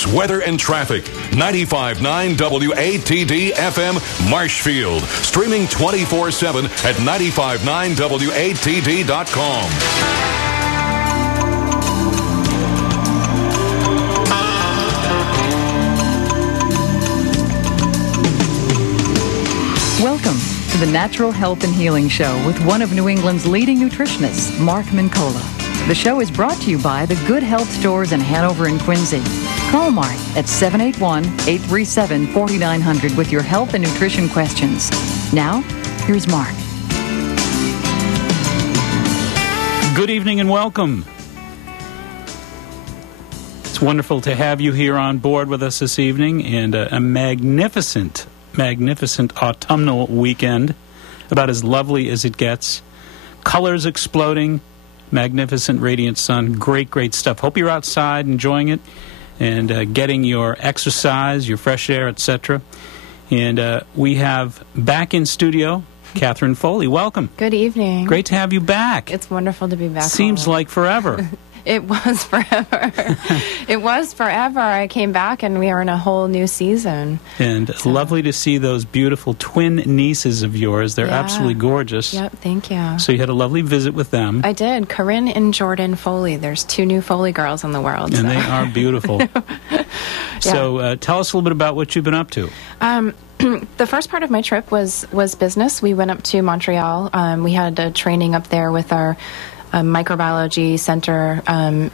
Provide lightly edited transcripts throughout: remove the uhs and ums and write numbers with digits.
news, weather, and traffic. 95.9 WATD FM Marshfield. Streaming 24/7 at 959WATD.com. Welcome to the Natural Health and Healing Show with one of New England's leading nutritionists, Mark Mincola. The show is brought to you by the Good Health Stores in Hanover and Quincy. Call Mark at 781-837-4900 with your health and nutrition questions. Now, here's Mark. Good evening and welcome. It's wonderful to have you here on board with us this evening, and a magnificent autumnal weekend, about as lovely as it gets. Colors exploding, magnificent radiant sun, great stuff. Hope you're outside enjoying it and getting your exercise, your fresh air, etc. And we have back in studio Catherine Foley. Welcome. Good evening. Great to have you back. It's wonderful to be back. Seems like forever. It was forever. It was forever. I came back and we are in a whole new season. And lovely to see those beautiful twin nieces of yours. They're absolutely gorgeous. Yep, thank you. So you had a lovely visit with them. I did. Corinne and Jordan Foley. There's two new Foley girls in the world. And they are beautiful. So tell us a little bit about what you've been up to. The first part of my trip was business. We went up to Montreal. We had a training up there with our microbiology center,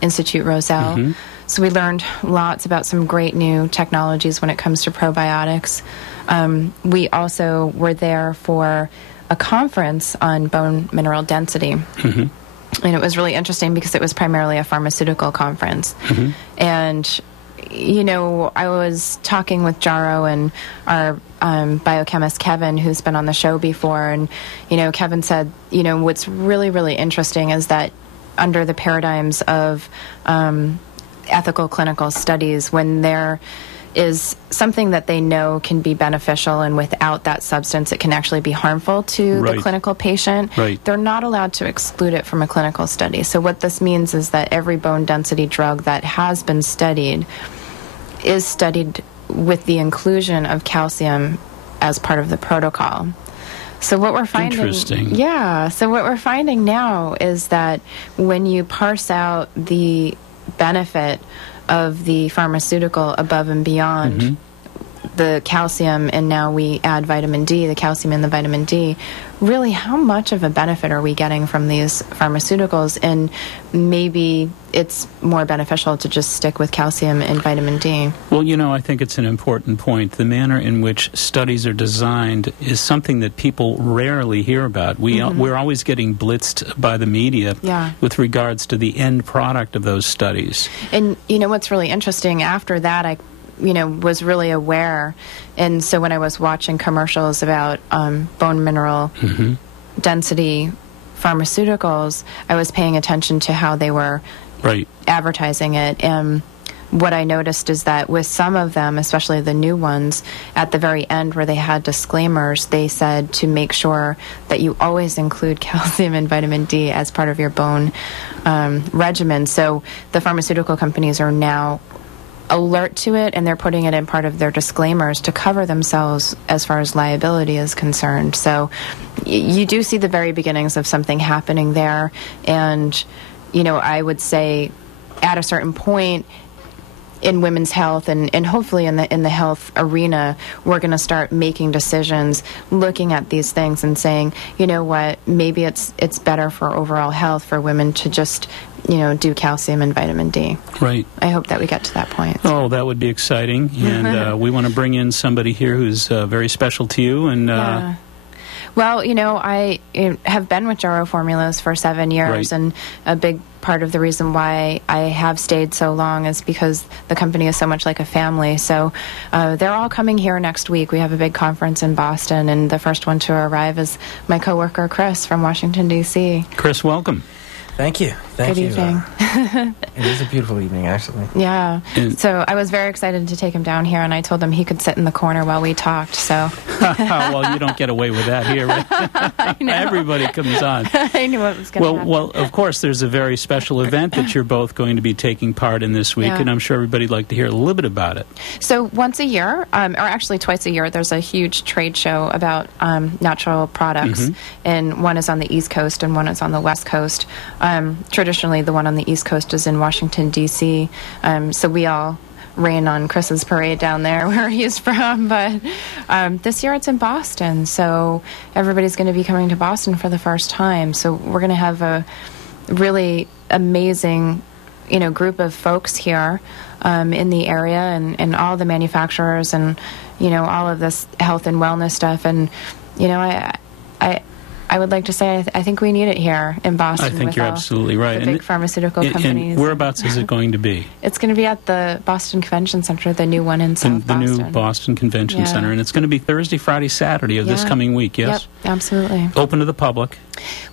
Institute Roselle. Mm-hmm. So we learned lots about some great new technologies when it comes to probiotics. We also were there for a conference on bone mineral density. Mm-hmm. And it was really interesting because it was primarily a pharmaceutical conference. Mm-hmm. And you know, I was talking with Jaro and our biochemist Kevin, who's been on the show before, and, you know, Kevin said, you know, what's really interesting is that under the paradigms of ethical clinical studies, when there is something that they know can be beneficial and without that substance it can actually be harmful to the clinical patient, they're not allowed to exclude it from a clinical study. So what this means is that every bone density drug that has been studied is studied with the inclusion of calcium as part of the protocol. So what we're finding, so what we're finding now is that when you parse out the benefit of the pharmaceutical above and beyond the calcium, and now we add vitamin D, the calcium and the vitamin D, really how much of a benefit are we getting from these pharmaceuticals? And maybe it's more beneficial to just stick with calcium and vitamin D. Well, you know, I think it's an important point. The manner in which studies are designed is something that people rarely hear about. We're always getting blitzed by the media with regards to the end product of those studies. And, you know, what's really interesting, after that, I was really aware. And so when I was watching commercials about bone mineral density pharmaceuticals, I was paying attention to how they were advertising it. And what I noticed is that with some of them, especially the new ones, at the very end where they had disclaimers, they said to make sure that you always include calcium and vitamin D as part of your bone regimen. So the pharmaceutical companies are now alert to it, and they're putting it in part of their disclaimers to cover themselves as far as liability is concerned. So you do see the very beginnings of something happening there. And, you know, I would say at a certain point in women's health and hopefully in the health arena, we're going to start making decisions, looking at these things and saying, you know what, maybe it's better for overall health for women to just, you know, do calcium and vitamin D. Right. I hope that we get to that point. Oh, that would be exciting. And we want to bring in somebody here who's very special to you. And well, you know, I have been with Jaro Formulas for 7 years, and a big part of the reason why I have stayed so long is because the company is so much like a family. So they're all coming here next week. We have a big conference in Boston, and the first one to arrive is my coworker Chris from Washington, D.C. Chris, welcome. Thank you. Good you. evening. It is a beautiful evening, actually. Yeah. So I was very excited to take him down here, and I told him he could sit in the corner while we talked. So. Well, you don't get away with that here, right? I know. Everybody comes on. I knew what was going to happen. Well, of course, there's a very special event that you're both going to be taking part in this week, Yeah. and I'm sure everybody'd like to hear a little bit about it. So once a year, or actually twice a year, there's a huge trade show about natural products, and one is on the East Coast and one is on the West Coast. Traditionally, the one on the East Coast is in Washington, D.C., so we all rain on Chris's parade down there where he's from, but this year it's in Boston, so everybody's going to be coming to Boston for the first time. So we're going to have a really amazing group of folks here in the area, and all the manufacturers, and all of this health and wellness stuff. And I would like to say I think we need it here in Boston. I think with you're all absolutely right. The big pharmaceutical companies. And whereabouts is it going to be? It's going to be at the Boston Convention Center, the new one in South The Boston. new Boston Convention Yeah. Center, and it's going to be Thursday, Friday, Saturday of this Yeah. coming week. Yes. Yep, absolutely. Open to the public.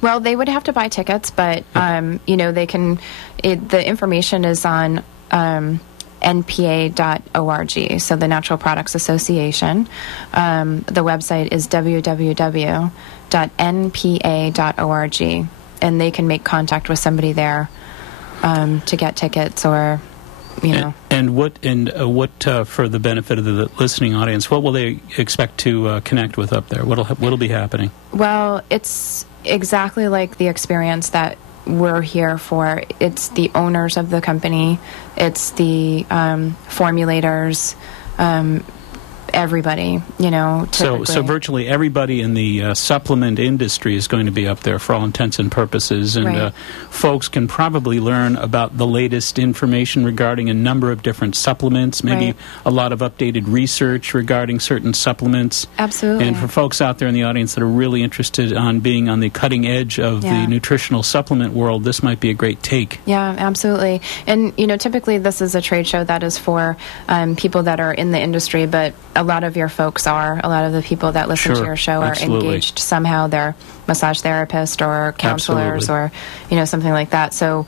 Well, they would have to buy tickets, but they can. The information is on npa.org, so the Natural Products Association. The website is www.npa.org, and they can make contact with somebody there to get tickets, or And what for the benefit of the listening audience, what will they expect to connect with up there? What'll be happening? Well, it's exactly like the experience that we're here for. It's the owners of the company, it's the formulators, everybody, So virtually everybody in the supplement industry is going to be up there for all intents and purposes, and Right. Folks can probably learn about the latest information regarding a number of different supplements, maybe Right. a lot of updated research regarding certain supplements. Absolutely. And for folks out there in the audience that are really interested on being on the cutting edge of the Yeah. nutritional supplement world, this might be a great take. Yeah, absolutely. And, typically this is a trade show that is for people that are in the industry, but a lot of your folks are. A lot of the people that listen to Sure, your show are absolutely. engaged somehow. They're massage therapists or counselors Absolutely. or, something like that. So,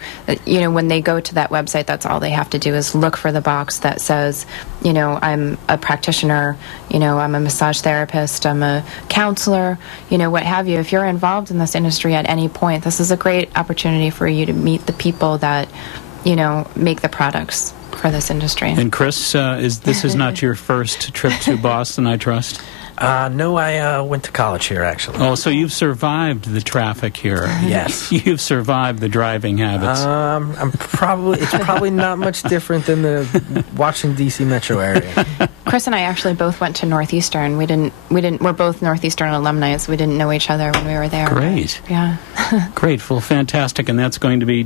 when they go to that website, that's all they have to do is look for the box that says, I'm a practitioner, I'm a massage therapist, I'm a counselor, what have you. If you're involved in this industry at any point, this is a great opportunity for you to meet the people that, make the products for this industry. And Chris, this is not your first trip to Boston, I trust? No, I went to college here, actually. Oh, so you've survived the traffic here. Yes. You've survived the driving habits. It's probably not much different than the Washington, D.C. metro area. Chris and I actually both went to Northeastern. We're both Northeastern alumni, so we didn't know each other when we were there. Great. But, yeah. Great. Well, fantastic. And that's going to be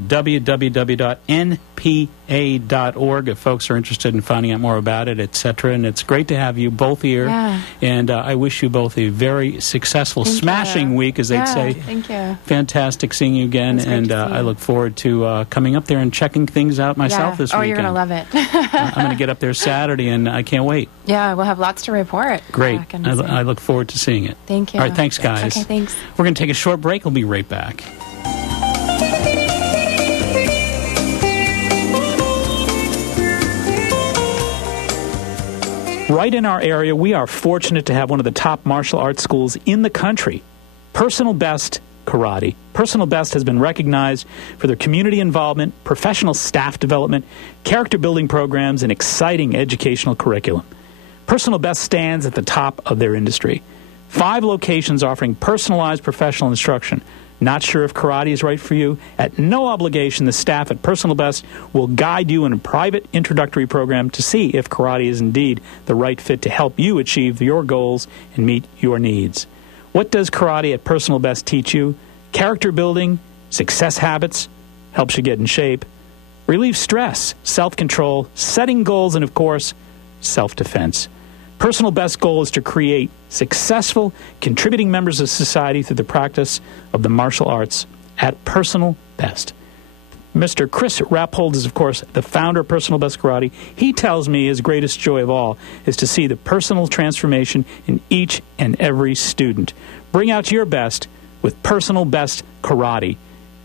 www.npa.org if folks are interested in finding out more about it, etc. And it's great to have you both here. Yeah. And I wish you both a very successful, Thank smashing you. week, as they'd Yeah, say. thank you. Fantastic seeing you again. It was great And to see I you. look forward to coming up there and checking things out myself Yeah. this Oh, weekend. you're going to love it. I'm going to get up there Saturday, and I can't wait. Yeah, we'll have lots to report. Great. back in I December. look forward to seeing it. Thank you. All right, thanks, guys. Okay, thanks. We're going to take a short break. We'll be right back. Right in our area, we are fortunate to have one of the top martial arts schools in the country, Personal Best Karate. Personal Best has been recognized for their community involvement, professional staff development, character building programs, and exciting educational curriculum. Personal Best stands at the top of their industry. 5 locations offering personalized professional instruction. Not sure if karate is right for you? At no obligation, the staff at Personal Best will guide you in a private introductory program to see if karate is indeed the right fit to help you achieve your goals and meet your needs. What does karate at Personal Best teach you? Character building, success habits, helps you get in shape, relieve stress, self-control, setting goals, and, of course, self-defense. Personal Best's goal is to create successful, contributing members of society through the practice of the martial arts at Personal Best. Mr. Chris Rappold is, of course, the founder of Personal Best Karate. He tells me his greatest joy of all is to see the personal transformation in each and every student. Bring out your best with Personal Best Karate.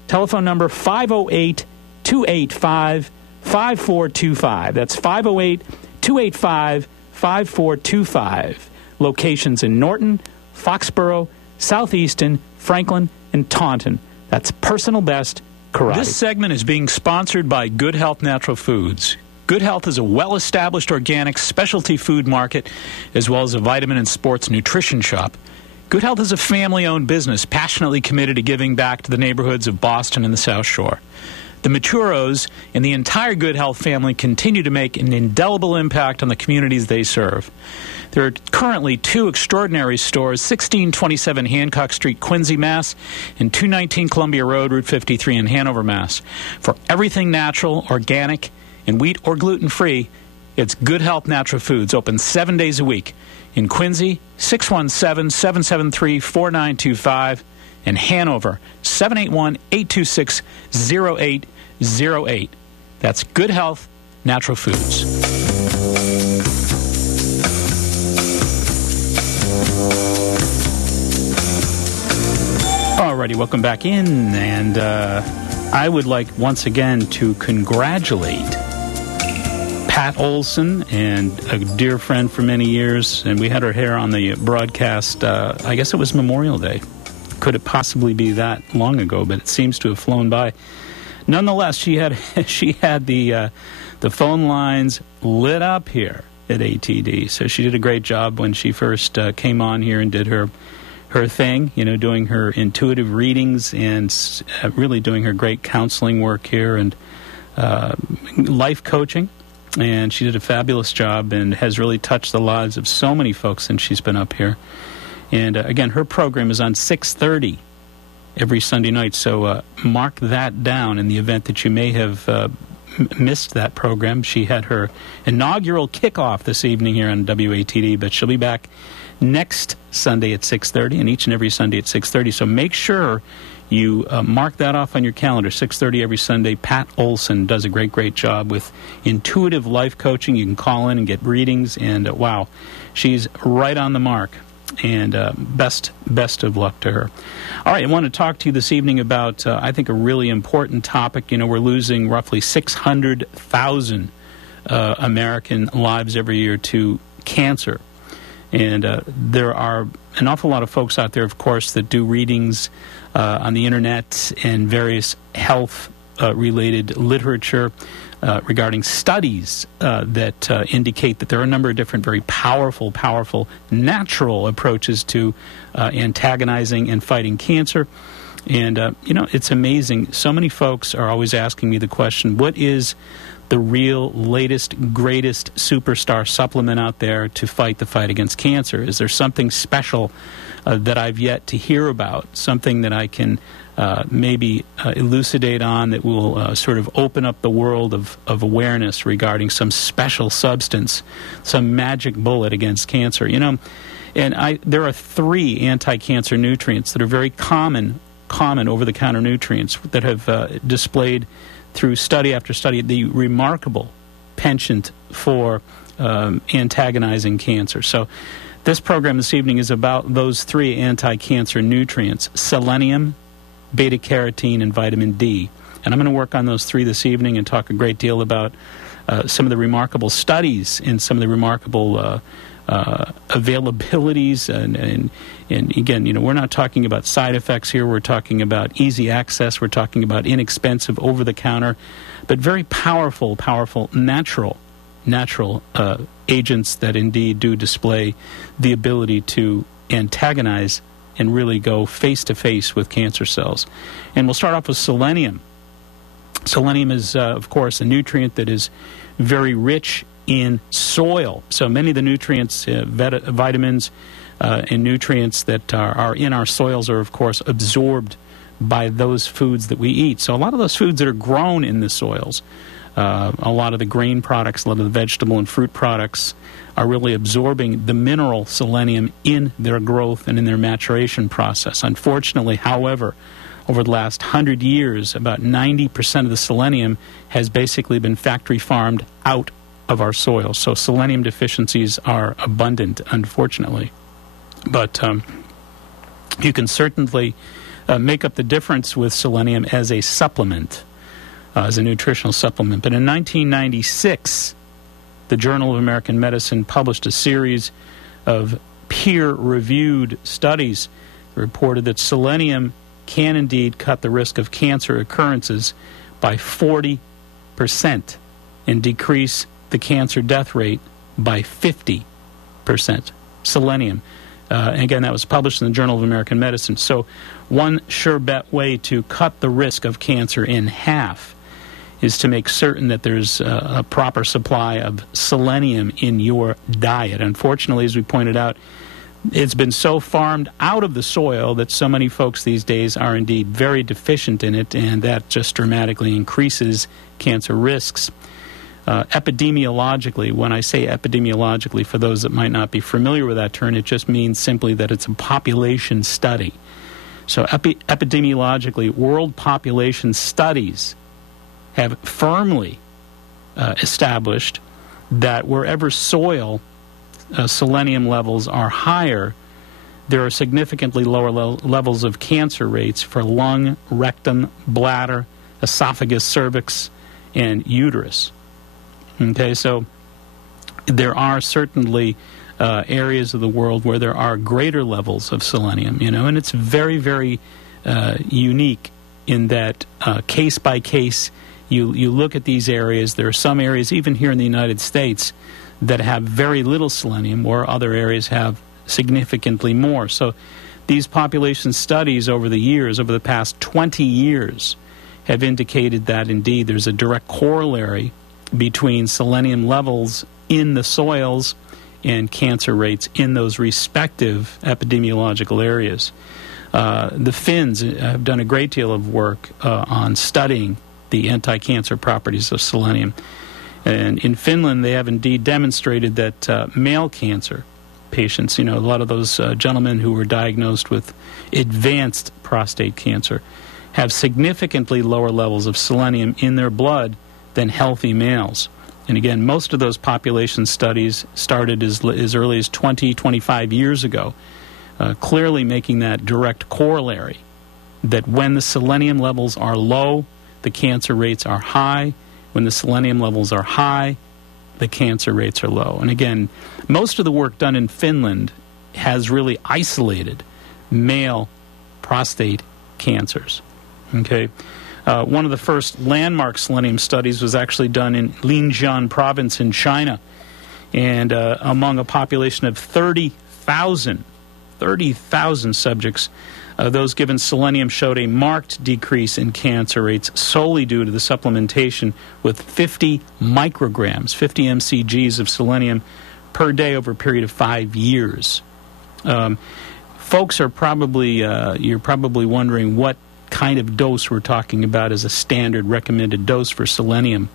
Telephone number 508-285-5425. That's 508-285-5425. Locations in Norton, Foxborough, Southeaston, Franklin, and Taunton. That's Personal Best Karate. This segment is being sponsored by Good Health Natural Foods. Good Health is a well-established organic specialty food market as well as a vitamin and sports nutrition shop. Good Health is a family-owned business passionately committed to giving back to the neighborhoods of Boston and the South Shore. The Maturos and the entire Good Health family continue to make an indelible impact on the communities they serve. There are currently 2 extraordinary stores, 1627 Hancock Street, Quincy, Mass., and 219 Columbia Road, Route 53 in Hanover, Mass. For everything natural, organic, and wheat or gluten-free, it's Good Health Natural Foods, open 7 days a week. In Quincy, 617-773-4925, and Hanover, 781-826-0808. That's Good Health Natural Foods. Alrighty, welcome back in, and I would like once again to congratulate Pat Olson, and a dear friend for many years, and we had her here on the broadcast, I guess it was Memorial Day. Could it possibly be that long ago, but it seems to have flown by. Nonetheless, she had the phone lines lit up here at ATD, so she did a great job when she first came on here and did her thing, doing her intuitive readings and really doing her great counseling work here and life coaching. And she did a fabulous job and has really touched the lives of so many folks since she's been up here. And again, her program is on 6:30 every Sunday night, so mark that down in the event that you may have missed that program. She had her inaugural kickoff this evening here on WATD, but she'll be back next Sunday at 6:30 and each and every Sunday at 6:30. So make sure you mark that off on your calendar, 6:30 every Sunday. Pat Olson does a great job with intuitive life coaching. You can call in and get readings, and wow, she's right on the mark. And best of luck to her. All right, I want to talk to you this evening about, I think, a really important topic. We're losing roughly 600,000 American lives every year to cancer. And there are an awful lot of folks out there, of course, that do readings on the internet and various health-related literature regarding studies that indicate that there are a number of different very powerful natural approaches to antagonizing and fighting cancer. And, it's amazing. So many folks are always asking me the question, what is the real latest, greatest superstar supplement out there to fight the fight against cancer? Is there something special that I've yet to hear about, something that I can maybe elucidate on that will sort of open up the world of awareness regarding some special substance, some magic bullet against cancer? And there are 3 anti-cancer nutrients that are very common over-the-counter nutrients that have displayed through study after study the remarkable penchant for antagonizing cancer. So this program this evening is about those 3 anti-cancer nutrients: selenium, beta-carotene, and vitamin D. And I'm going to work on those 3 this evening and talk a great deal about some of the remarkable studies and some of the remarkable availabilities. And again, we're not talking about side effects here. We're talking about easy access. We're talking about inexpensive, over-the-counter, but very powerful, natural agents that indeed do display the ability to antagonize and really go face-to-face with cancer cells. And we'll start off with selenium. Selenium is, of course, a nutrient that is very rich in soil. So many of the nutrients, vitamins, and nutrients that are in our soils are, of course, absorbed by those foods that we eat. So a lot of those foods that are grown in the soils, a lot of the grain products, a lot of the vegetable and fruit products are really absorbing the mineral selenium in their growth and in their maturation process. Unfortunately, however, over the last 100 years, about 90% of the selenium has basically been factory farmed out of our soil. So selenium deficiencies are abundant, unfortunately. But you can certainly make up the difference with selenium as a supplement, as a nutritional supplement. But in 1996, the Journal of American Medicine published a series of peer-reviewed studies that reported that selenium can indeed cut the risk of cancer occurrences by 40% and decrease the cancer death rate by 50%. Selenium. Again, that was published in the Journal of American Medicine. So one sure bet way to cut the risk of cancer in half is to make certain that there's a proper supply of selenium in your diet. Unfortunately, as we pointed out, it's been so farmed out of the soil that so many folks these days are indeed very deficient in it, and that just dramatically increases cancer risks. Epidemiologically, when I say epidemiologically, for those that might not be familiar with that term, it just means simply that it's a population study. So epidemiologically, world population studies have firmly established that wherever soil selenium levels are higher, there are significantly lower levels of cancer rates for lung, rectum, bladder, esophagus, cervix, and uterus. Okay, so there are certainly areas of the world where there are greater levels of selenium, and it's very, very unique in that case by case, you look at these areas. There are some areas, even here in the United States, that have very little selenium, or other areas have significantly more. So these population studies over the past 20 years, have indicated that indeed there's a direct corollary between selenium levels in the soils and cancer rates in those respective epidemiological areas. The Finns have done a great deal of work on studying the anti-cancer properties of selenium. And in Finland, they have indeed demonstrated that male cancer patients, a lot of those gentlemen who were diagnosed with advanced prostate cancer, have significantly lower levels of selenium in their blood than healthy males. And again, most of those population studies started as early as 20, 25 years ago, clearly making that direct corollary that when the selenium levels are low, the cancer rates are high. When the selenium levels are high, the cancer rates are low. And again, most of the work done in Finland has really isolated male prostate cancers. Okay. One of the first landmark selenium studies was actually done in Linjiang province in China. And among a population of 30,000 subjects, those given selenium showed a marked decrease in cancer rates solely due to the supplementation with 50 micrograms, 50 mcgs of selenium per day over a period of 5 years. Folks are you're probably wondering what kind of dose we're talking about as a standard recommended dose for selenium.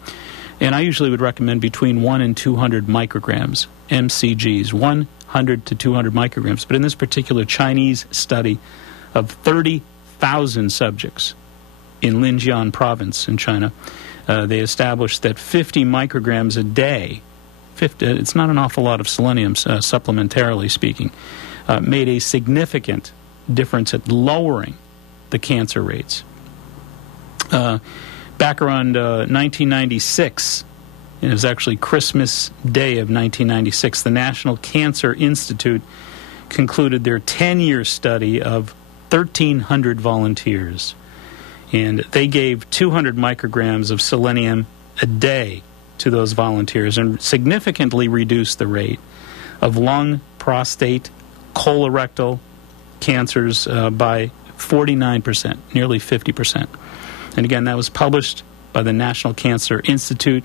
And I usually would recommend between 1 and 200 micrograms, mcgs, 100 to 200 micrograms. But in this particular Chinese study of 30,000 subjects in Linjiang province in China, they established that 50 micrograms a day, it's not an awful lot of selenium, supplementarily speaking, made a significant difference at lowering the cancer rates. Back around 1996, it was actually Christmas Day of 1996, the National Cancer Institute concluded their 10-year study of 1,300 volunteers. And they gave 200 micrograms of selenium a day to those volunteers and significantly reduced the rate of lung, prostate, colorectal cancers by 49%, nearly 50%. And again, that was published by the National Cancer Institute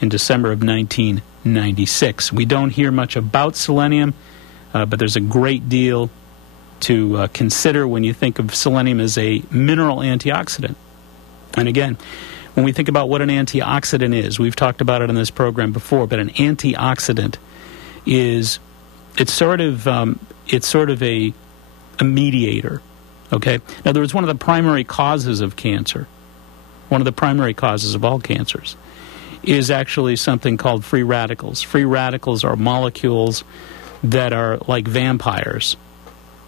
in December of 1996. We don't hear much about selenium, but there's a great deal to consider when you think of selenium as a mineral antioxidant. And again, when we think about what an antioxidant is, we've talked about it in this program before, but an antioxidant is, it's sort of a mediator. Okay? In other words, one of the primary causes of cancer, one of the primary causes of all cancers, is actually something called free radicals. Free radicals are molecules that are like vampires.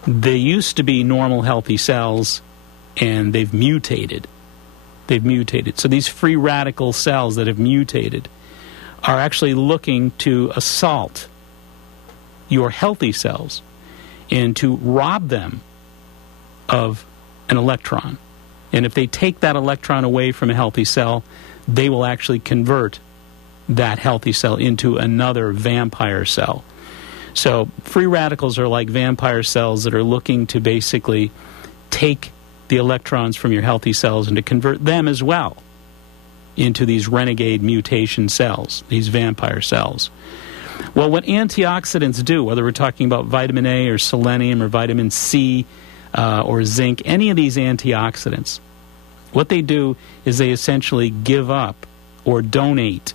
They used to be normal, healthy cells, and they've mutated. They've mutated. So these free radical cells that have mutated are actually looking to assault your healthy cells and to rob them of an electron. And if they take that electron away from a healthy cell, they will actually convert that healthy cell into another vampire cell. So free radicals are like vampire cells that are looking to basically take the electrons from your healthy cells and to convert them as well into these renegade mutation cells, these vampire cells. Well, what antioxidants do, whether we're talking about vitamin A or selenium or vitamin C or zinc, any of these antioxidants, what they do is they essentially give up or donate.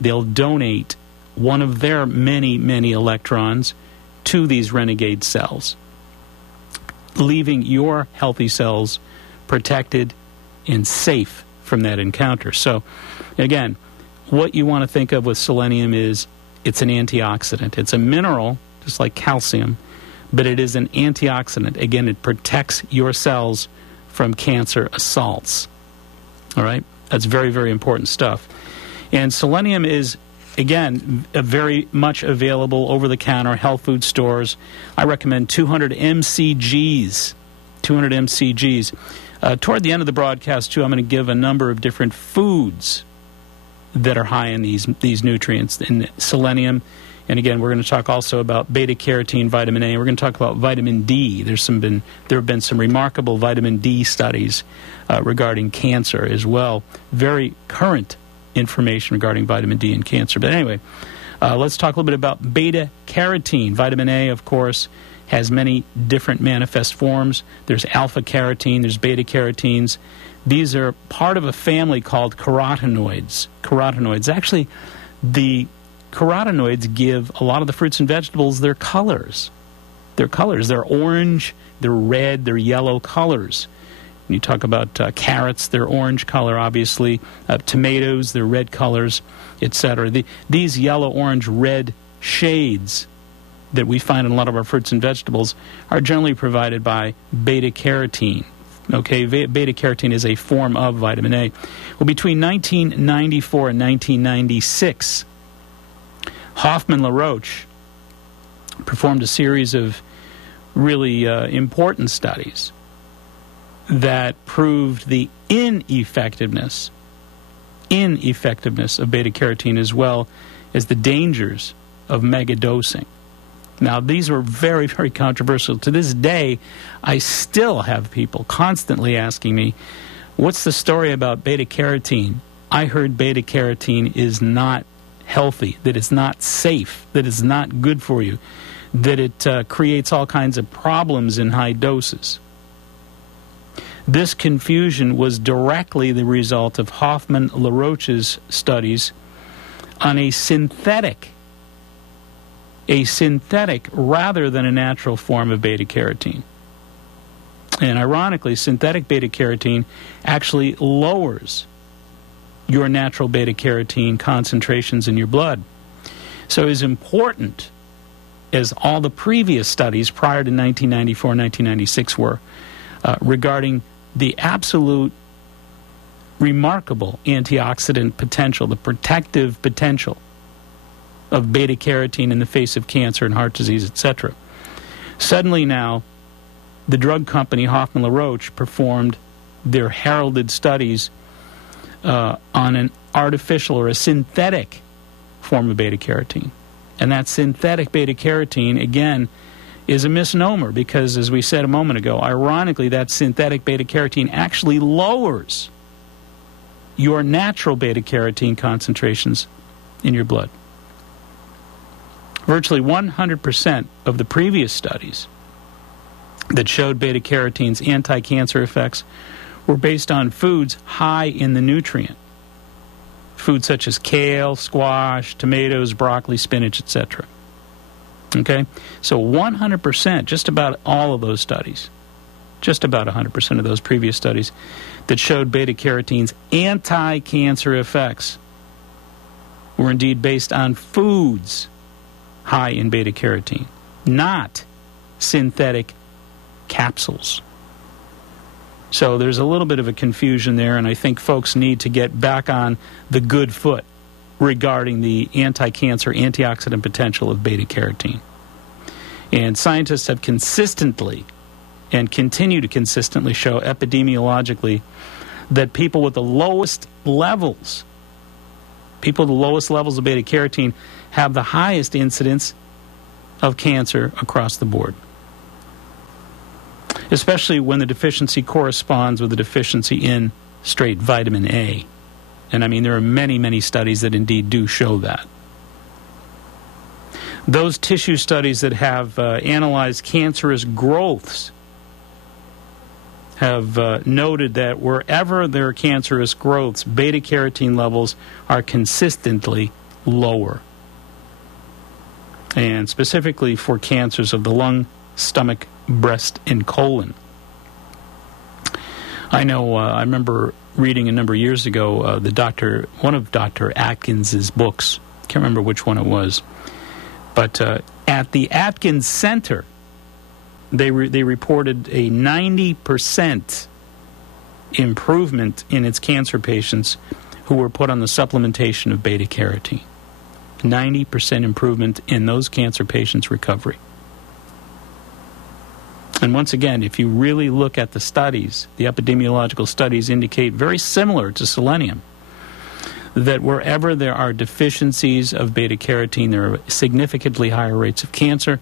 They'll donate one of their many, many electrons to these renegade cells, leaving your healthy cells protected and safe from that encounter. So, again, what you want to think of with selenium is it's an antioxidant. It's a mineral, just like calcium, but it is an antioxidant. Again, it protects your cells from cancer assaults. All right? That's very, very important stuff. And selenium is, again, very much available over-the-counter health food stores. I recommend 200 mcgs. 200 mcgs. Toward the end of the broadcast, too, I'm going to give a number of different foods that are high in these nutrients, in selenium. And again, we're going to talk also about beta-carotene, vitamin A. We're going to talk about vitamin D. There have been some remarkable vitamin D studies regarding cancer as well. Very current information regarding vitamin D and cancer. But anyway, let's talk a little bit about beta-carotene. Vitamin A, of course, has many different manifest forms. There's alpha-carotene, there's beta-carotenes. These are part of a family called carotenoids. Actually, the carotenoids give a lot of the fruits and vegetables their colors. They're orange, they're red, they're yellow colors. When you talk about carrots, they're orange color, obviously. Tomatoes, they're red colors, etc. These yellow, orange, red shades that we find in a lot of our fruits and vegetables are generally provided by beta-carotene. Okay, beta-carotene is a form of vitamin A. Well, between 1994 and 1996, Hoffman-LaRoche performed a series of really important studies that proved the ineffectiveness of beta-carotene as well as the dangers of megadosing. Now, these were very, very controversial. To this day, I still have people constantly asking me, what's the story about beta-carotene? I heard beta-carotene is not healthy, that it's not safe, that it's not good for you, that it creates all kinds of problems in high doses. This confusion was directly the result of Hoffman-LaRoche's studies on a synthetic rather than a natural form of beta-carotene. And ironically, synthetic beta-carotene actually lowers your natural beta-carotene concentrations in your blood. So as important as all the previous studies prior to 1994 and 1996 were regarding the absolute remarkable antioxidant potential, the protective potential of beta-carotene in the face of cancer and heart disease, etc. Suddenly now, the drug company Hoffman-LaRoche performed their heralded studies on an artificial or a synthetic form of beta-carotene. And that synthetic beta-carotene, again, is a misnomer because, as we said a moment ago, ironically, that synthetic beta-carotene actually lowers your natural beta-carotene concentrations in your blood. Virtually 100% of the previous studies that showed beta-carotene's anti-cancer effects were based on foods high in the nutrient. Foods such as kale, squash, tomatoes, broccoli, spinach, etc. Okay? So 100%, just about all of those studies, just about 100% of those previous studies that showed beta-carotene's anti-cancer effects were indeed based on foods high in beta-carotene, not synthetic capsules. So there's a little bit of a confusion there, and I think folks need to get back on the good foot regarding the anti-cancer, antioxidant potential of beta-carotene. And scientists have consistently and continue to consistently show epidemiologically that people with the lowest levels of beta-carotene have the highest incidence of cancer across the board, especially when the deficiency corresponds with a deficiency in straight vitamin A. And I mean, there are many, many studies that indeed do show that. Those tissue studies that have analyzed cancerous growths have noted that wherever there are cancerous growths, beta-carotene levels are consistently lower. And specifically for cancers of the lung, stomach, breast, and colon. I know, I remember reading a number of years ago one of Dr. Atkins's books. Can't remember which one it was. But at the Atkins Center, they reported a 90% improvement in its cancer patients who were put on the supplementation of beta-carotene. 90% improvement in those cancer patients' recovery. And once again, if you really look at the studies, the epidemiological studies indicate very similar to selenium, that wherever there are deficiencies of beta-carotene, there are significantly higher rates of cancer.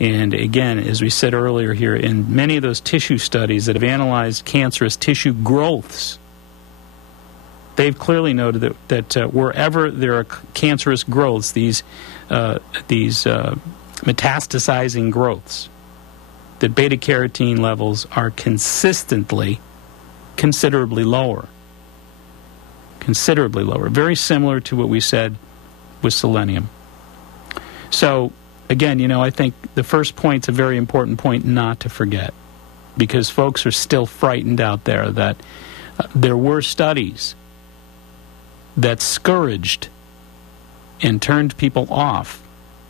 And again, as we said earlier here, in many of those tissue studies that have analyzed cancerous tissue growths, they've clearly noted that wherever there are cancerous growths, these metastasizing growths, that beta-carotene levels are consistently considerably lower. Considerably lower. Very similar to what we said with selenium. So, again, I think the first point's a very important point not to forget, because folks are still frightened out there that there were studies that scourged and turned people off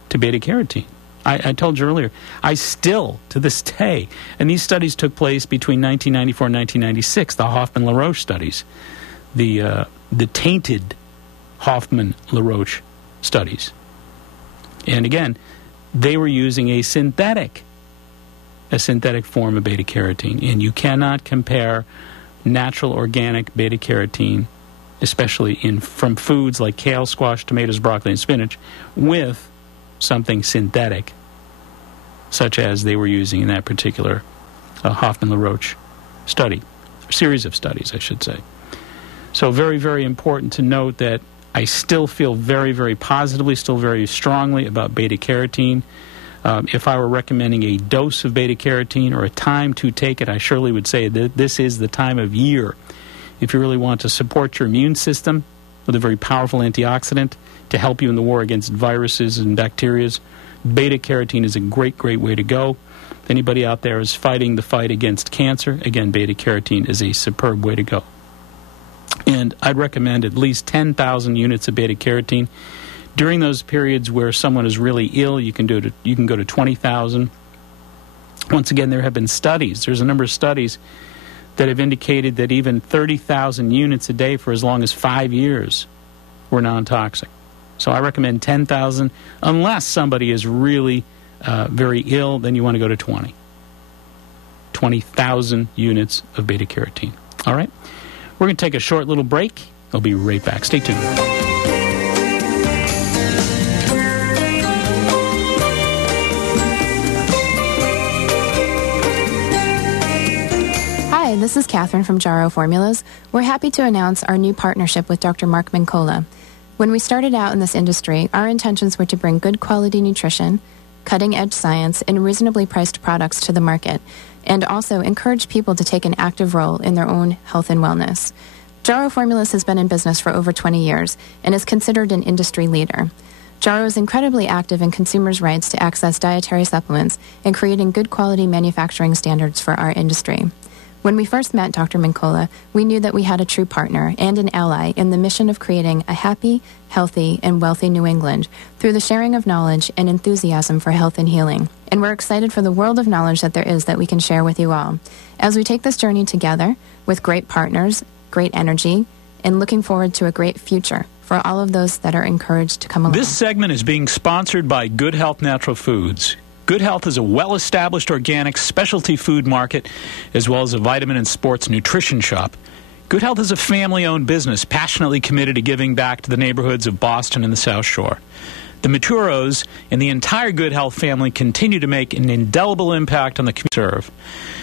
to beta-carotene. I told you earlier, I still, to this day, and these studies took place between 1994 and 1996, the Hoffman-LaRoche studies, the tainted Hoffman-LaRoche studies. And again, they were using a synthetic form of beta-carotene, and you cannot compare natural organic beta-carotene, especially from foods like kale, squash, tomatoes, broccoli, and spinach, with something synthetic, such as they were using in that particular Hoffman-LaRoche study, series of studies, I should say. So very, very important to note that I still feel very, very positively, still very strongly about beta-carotene. If I were recommending a dose of beta-carotene or a time to take it, I surely would say that this is the time of year. If you really want to support your immune system with a very powerful antioxidant to help you in the war against viruses and bacteria, beta-carotene is a great, great way to go. If anybody out there is fighting the fight against cancer, again, beta-carotene is a superb way to go. And I'd recommend at least 10,000 units of beta-carotene. During those periods where someone is really ill, you can go to 20,000. Once again, there have been studies. There's a number of studies that have indicated that even 30,000 units a day for as long as 5 years were non-toxic. So I recommend 10,000. Unless somebody is really very ill, then you want to go to 20. 20,000 units of beta-carotene. All right? We're going to take a short little break. I'll be right back. Stay tuned. Hi, this is Catherine from Jarrow Formulas. We're happy to announce our new partnership with Dr. Mark Mincola. When we started out in this industry, our intentions were to bring good quality nutrition, cutting-edge science, and reasonably priced products to the market, and also encourage people to take an active role in their own health and wellness. Jarrow Formulas has been in business for over 20 years and is considered an industry leader. Jarrow is incredibly active in consumers' rights to access dietary supplements and creating good quality manufacturing standards for our industry. When we first met Dr. Mincola, we knew that we had a true partner and an ally in the mission of creating a happy, healthy, and wealthy New England through the sharing of knowledge and enthusiasm for health and healing. And we're excited for the world of knowledge that there is that we can share with you all as we take this journey together with great partners, great energy, and looking forward to a great future for all of those that are encouraged to come along. This segment is being sponsored by Good Health Natural Foods. Good Health is a well-established organic specialty food market as well as a vitamin and sports nutrition shop. Good Health is a family-owned business passionately committed to giving back to the neighborhoods of Boston and the South Shore. The Maturos and the entire Good Health family continue to make an indelible impact on the community they serve.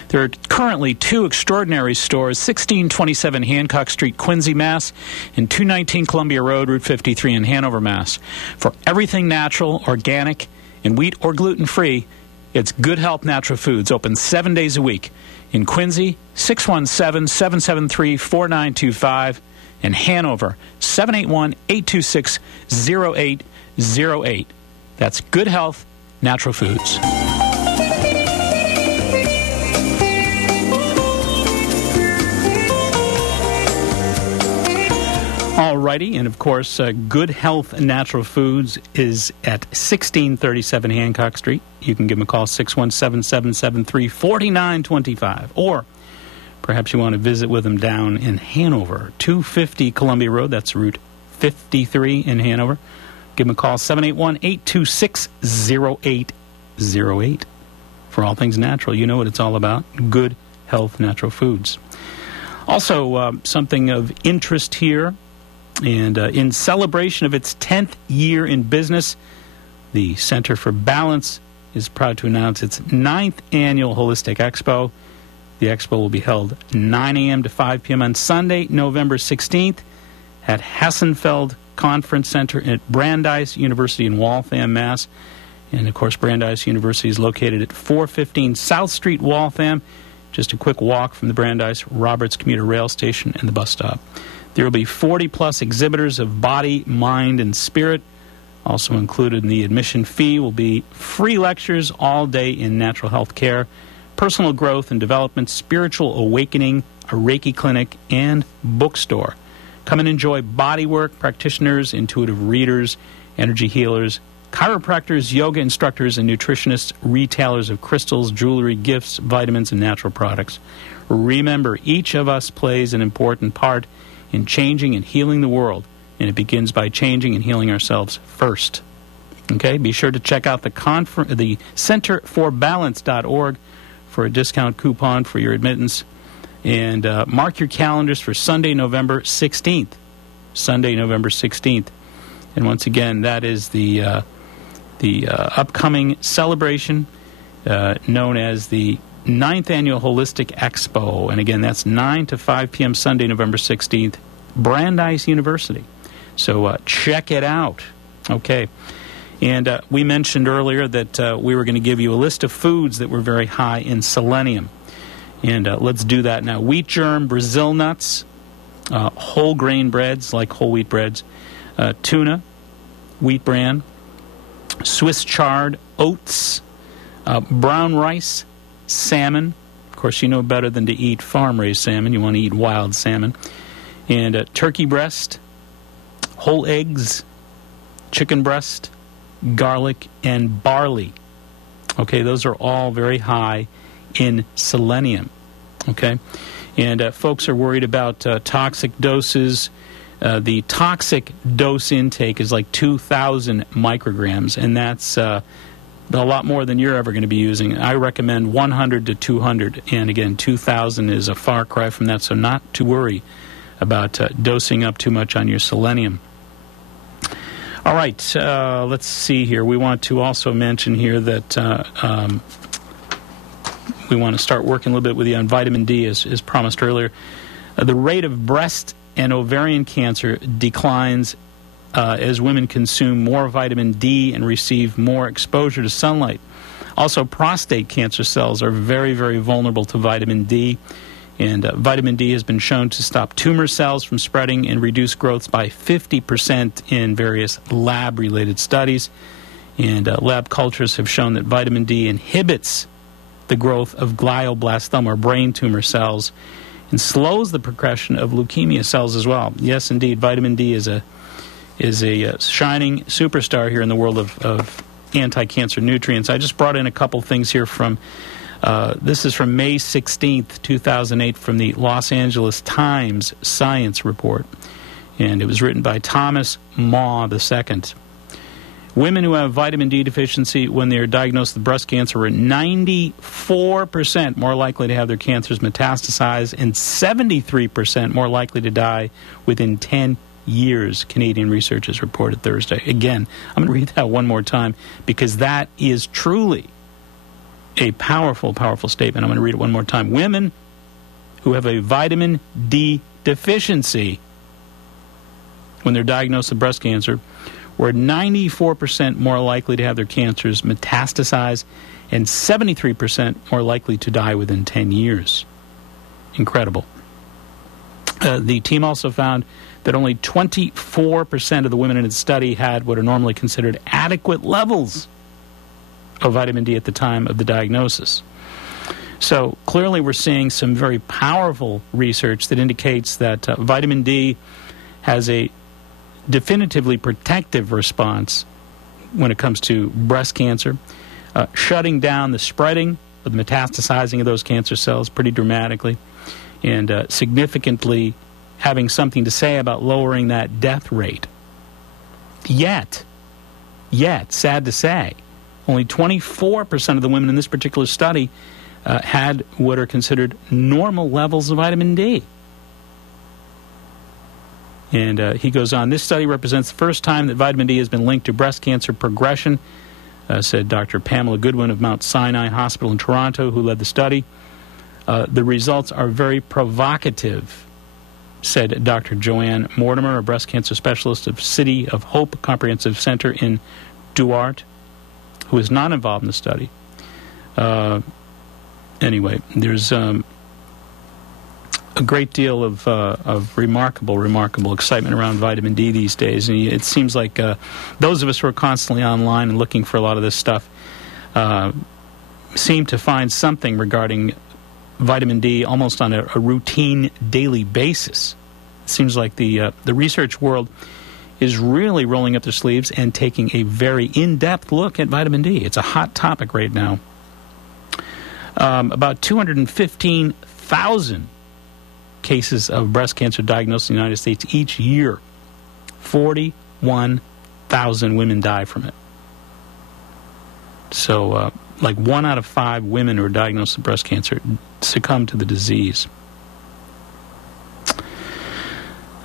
There are currently 2 extraordinary stores, 1627 Hancock Street, Quincy, Mass., and 219 Columbia Road, Route 53 in Hanover, Mass. For everything natural, organic, and wheat or gluten-free, it's Good Health Natural Foods, open 7 days a week. In Quincy, 617-773-4925, and Hanover, 781-826-0808. That's Good Health Natural Foods. Alrighty, and of course, Good Health Natural Foods is at 1637 Hancock Street. You can give them a call, 617-773-4925. Or perhaps you want to visit with them down in Hanover, 250 Columbia Road. That's Route 53 in Hanover. Give them a call, 781-826-0808. For all things natural, you know what it's all about. Good Health Natural Foods. Also, something of interest here. And in celebration of its 10th year in business, the Center for Balance is proud to announce its 9th annual Holistic Expo. The expo will be held 9 a.m. to 5 p.m. on Sunday, November 16th at Hessenfeld Conference Center at Brandeis University in Waltham, Mass. And, of course, Brandeis University is located at 415 South Street, Waltham, just a quick walk from the Brandeis Roberts Commuter Rail Station and the bus stop. There will be 40-plus exhibitors of body, mind, and spirit. Also included in the admission fee will be free lectures all day in natural health care, personal growth and development, spiritual awakening, a Reiki clinic, and bookstore. Come and enjoy body work, practitioners, intuitive readers, energy healers, chiropractors, yoga instructors, and nutritionists, retailers of crystals, jewelry, gifts, vitamins, and natural products. Remember, each of us plays an important part in changing and healing the world, and it begins by changing and healing ourselves first. Okay, be sure to check out the centerforbalance.org for a discount coupon for your admittance, and mark your calendars for Sunday, November 16th. Sunday, November 16th. And once again, that is the upcoming celebration known as the 9th Annual Holistic Expo. And again, that's 9 to 5 p.m. Sunday, November 16th, Brandeis University. So check it out. Okay. And we mentioned earlier that we were going to give you a list of foods that were very high in selenium. And let's do that now. Wheat germ, Brazil nuts, whole grain breads like whole wheat breads, tuna, wheat bran, Swiss chard, oats, brown rice, salmon. Of course, you know better than to eat farm-raised salmon. You want to eat wild salmon. And turkey breast, whole eggs, chicken breast, garlic, and barley. Okay, those are all very high in selenium. Okay, and folks are worried about toxic doses. The toxic dose intake is like 2,000 micrograms, and that's a lot more than you're ever going to be using. I recommend 100 to 200, and again, 2,000 is a far cry from that, so not to worry about dosing up too much on your selenium. All right, let's see here. We want to also mention here that we want to start working a little bit with you on vitamin D, as promised earlier. The rate of breast and ovarian cancer declines as women consume more vitamin D and receive more exposure to sunlight. Also, prostate cancer cells are very, very vulnerable to vitamin D. And vitamin D has been shown to stop tumor cells from spreading and reduce growths by 50% in various lab-related studies. And lab cultures have shown that vitamin D inhibits the growth of glioblastoma, or brain tumor cells, and slows the progression of leukemia cells as well. Yes, indeed, vitamin D is a shining superstar here in the world of anti-cancer nutrients. I just brought in a couple things here from, this is from May 16th, 2008, from the Los Angeles Times Science Report. And it was written by Thomas Maw II. Women who have vitamin D deficiency when they are diagnosed with breast cancer are 94% more likely to have their cancers metastasize and 73% more likely to die within 10 years, Canadian researchers reported Thursday. Again, I'm going to read that one more time because that is truly a powerful, powerful statement. I'm going to read it one more time. Women who have a vitamin D deficiency when they're diagnosed with breast cancer were 94% more likely to have their cancers metastasize and 73% more likely to die within 10 years. Incredible. The team also found that only 24% of the women in its study had what are normally considered adequate levels of vitamin D at the time of the diagnosis. So clearly we're seeing some very powerful research that indicates that vitamin D has a definitively protective response when it comes to breast cancer, shutting down the spreading of the metastasizing of those cancer cells pretty dramatically, and significantly having something to say about lowering that death rate. Yet, sad to say, only 24% of the women in this particular study had what are considered normal levels of vitamin D. And he goes on, this study represents the first time that vitamin D has been linked to breast cancer progression, said Dr. Pamela Goodwin of Mount Sinai Hospital in Toronto, who led the study. The results are very provocative, said Dr. Joanne Mortimer, a breast cancer specialist of City of Hope Comprehensive Center in Duarte, who is not involved in the study. Anyway, there's a great deal of remarkable excitement around vitamin D these days. And it seems like those of us who are constantly online and looking for a lot of this stuff seem to find something regarding vitamin D almost on a routine daily basis. It seems like the research world is really rolling up their sleeves and taking a very in-depth look at vitamin D. It's a hot topic right now. About 215,000 cases of breast cancer diagnosed in the United States each year. 41,000 women die from it. So, like 1 out of 5 women who are diagnosed with breast cancer succumb to the disease.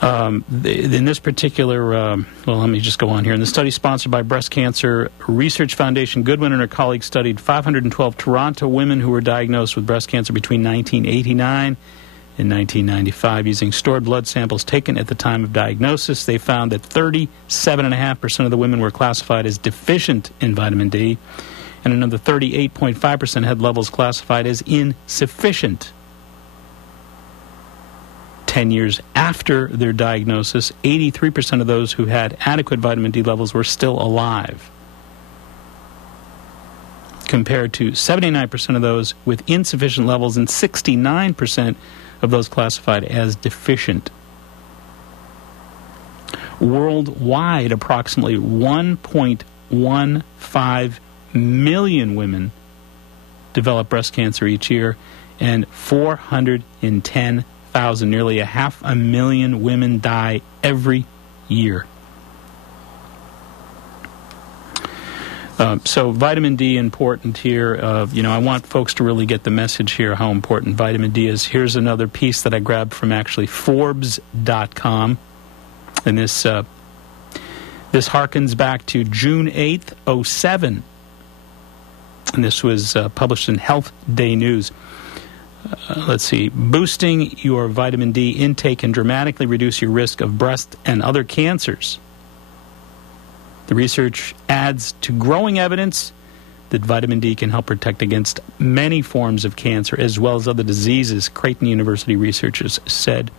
In this particular, well, let me just go on here. In the study sponsored by Breast Cancer Research Foundation, Goodwin and her colleagues studied 512 Toronto women who were diagnosed with breast cancer between 1989 and 1995. Using stored blood samples taken at the time of diagnosis, they found that 37.5% of the women were classified as deficient in vitamin D, and another 38.5% had levels classified as insufficient. 10 years after their diagnosis, 83% of those who had adequate vitamin D levels were still alive, compared to 79% of those with insufficient levels and 69% of those classified as deficient. Worldwide, approximately 1.15 million women develop breast cancer each year, and 410,000, nearly 500,000 women die every year. So vitamin D important here. I want folks to really get the message here how important vitamin D is. Here's another piece that I grabbed from actually Forbes.com, and this harkens back to June 8th, 2007, and this was published in Health Day News. Let's see. Boosting your vitamin D intake can dramatically reduce your risk of breast and other cancers. The research adds to growing evidence that vitamin D can help protect against many forms of cancer as well as other diseases, Creighton University researchers said.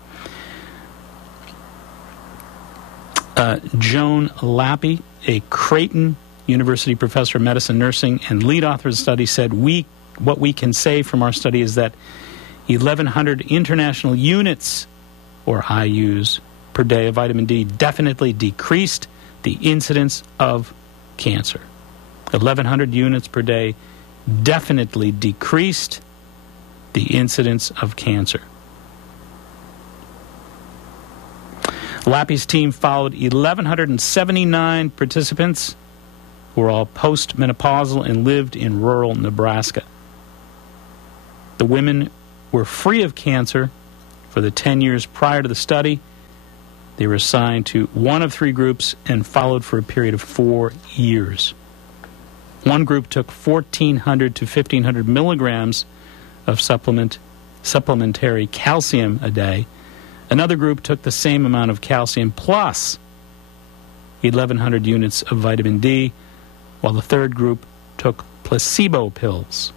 Joan Lappy, a Creighton University professor of medicine, nursing, and lead author of the study, said, what we can say from our study is that 1,100 international units, or IUs, per day of vitamin D definitely decreased the incidence of cancer. 1,100 units per day definitely decreased the incidence of cancer. Lappy's team followed 1,179 participants who were all postmenopausal and lived in rural Nebraska. The women were free of cancer for the 10 years prior to the study. They were assigned to one of three groups and followed for a period of 4 years. One group took 1,400 to 1,500 milligrams of supplementary calcium a day. Another group took the same amount of calcium plus 1,100 units of vitamin D, while the third group took placebo pills.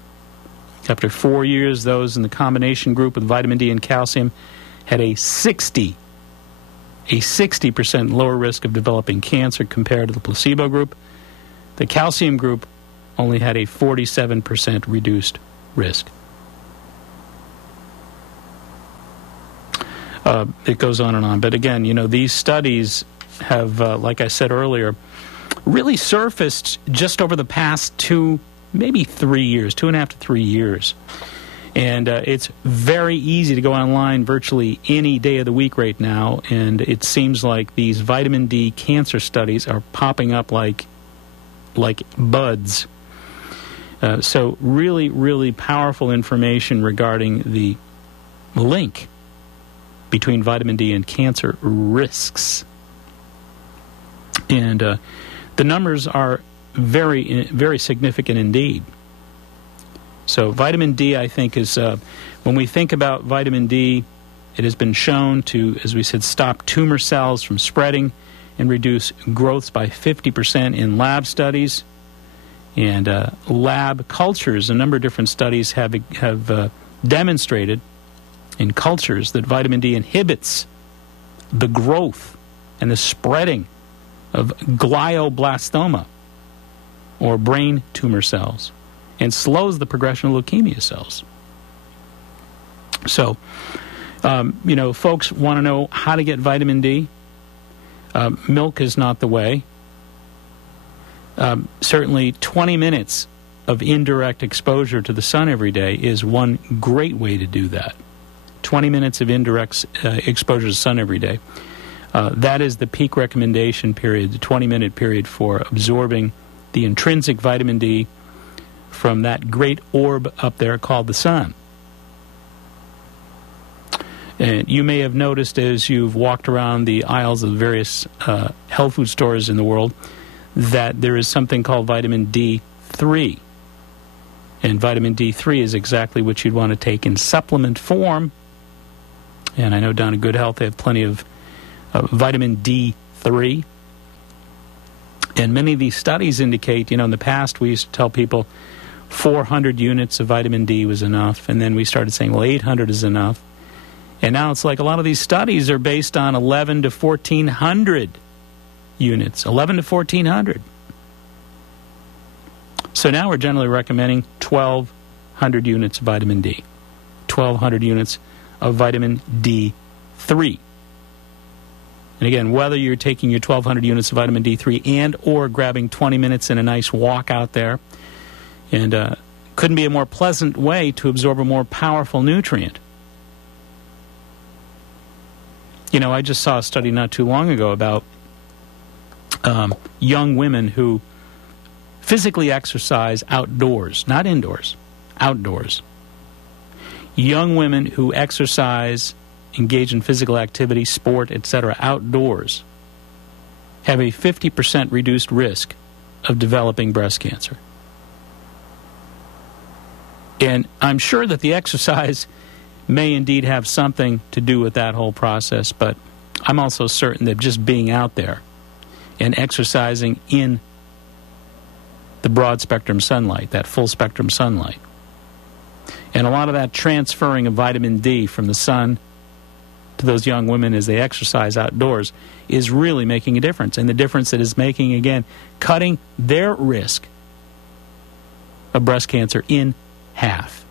After 4 years, those in the combination group with vitamin D and calcium had a 60% lower risk of developing cancer compared to the placebo group. The calcium group only had a 47% reduced risk. It goes on and on. But again, these studies have, like I said earlier, really surfaced just over the past 2, maybe 3 years, 2.5 to 3 years. And it's very easy to go online virtually any day of the week right now, and it seems like these vitamin D cancer studies are popping up like buds. So really, really powerful information regarding the link between vitamin D and cancer risks. And the numbers are very, very significant indeed. So vitamin D, I think, is, when we think about vitamin D, it has been shown to, as we said, stop tumor cells from spreading and reduce growths by 50% in lab studies. And lab cultures, a number of different studies have demonstrated in cultures that vitamin D inhibits the growth and the spreading of glioblastoma, or brain tumor cells, and slows the progression of leukemia cells. So, folks want to know how to get vitamin D. Milk is not the way. Certainly 20 minutes of indirect exposure to the sun every day is one great way to do that. 20 minutes of indirect exposure to the sun every day. That is the peak recommendation period, the 20-minute period for absorbing the intrinsic vitamin D from that great orb up there called the sun. And you may have noticed as you've walked around the aisles of various health food stores in the world that there is something called vitamin D3. And vitamin D3 is exactly what you'd want to take in supplement form. And I know down at Good Health they have plenty of vitamin D3. And many of these studies indicate, in the past we used to tell people 400 units of vitamin D was enough. And then we started saying, well, 800 is enough. And now it's like a lot of these studies are based on 11 to 1,400 units. 11 to 1,400. So now we're generally recommending 1,200 units of vitamin D. 1,200 units of vitamin D3. And again, whether you're taking your 1,200 units of vitamin D3 and or grabbing 20 minutes in a nice walk out there, and couldn't be a more pleasant way to absorb a more powerful nutrient. I just saw a study not too long ago about young women who physically exercise outdoors, not indoors, outdoors. Young women who exercise, engage in physical activity, sport, etc., outdoors, have a 50% reduced risk of developing breast cancer. And I'm sure that the exercise may indeed have something to do with that whole process, but I'm also certain that just being out there and exercising in the broad spectrum sunlight, that full spectrum sunlight, and a lot of that transferring of vitamin D from the sun to those young women as they exercise outdoors is really making a difference. And the difference it is making, again, cutting their risk of breast cancer in half.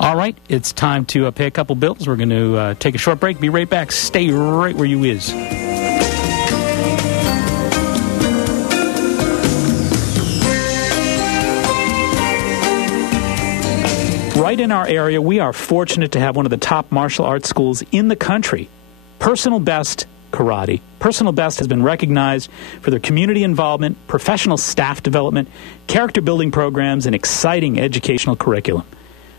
All right, it's time to pay a couple bills. We're going to take a short break. Be right back. Stay right where you is. right in our area, we are fortunate to have one of the top martial arts schools in the country, Personal Best Karate. Personal Best has been recognized for their community involvement, professional staff development, character building programs, and exciting educational curriculum.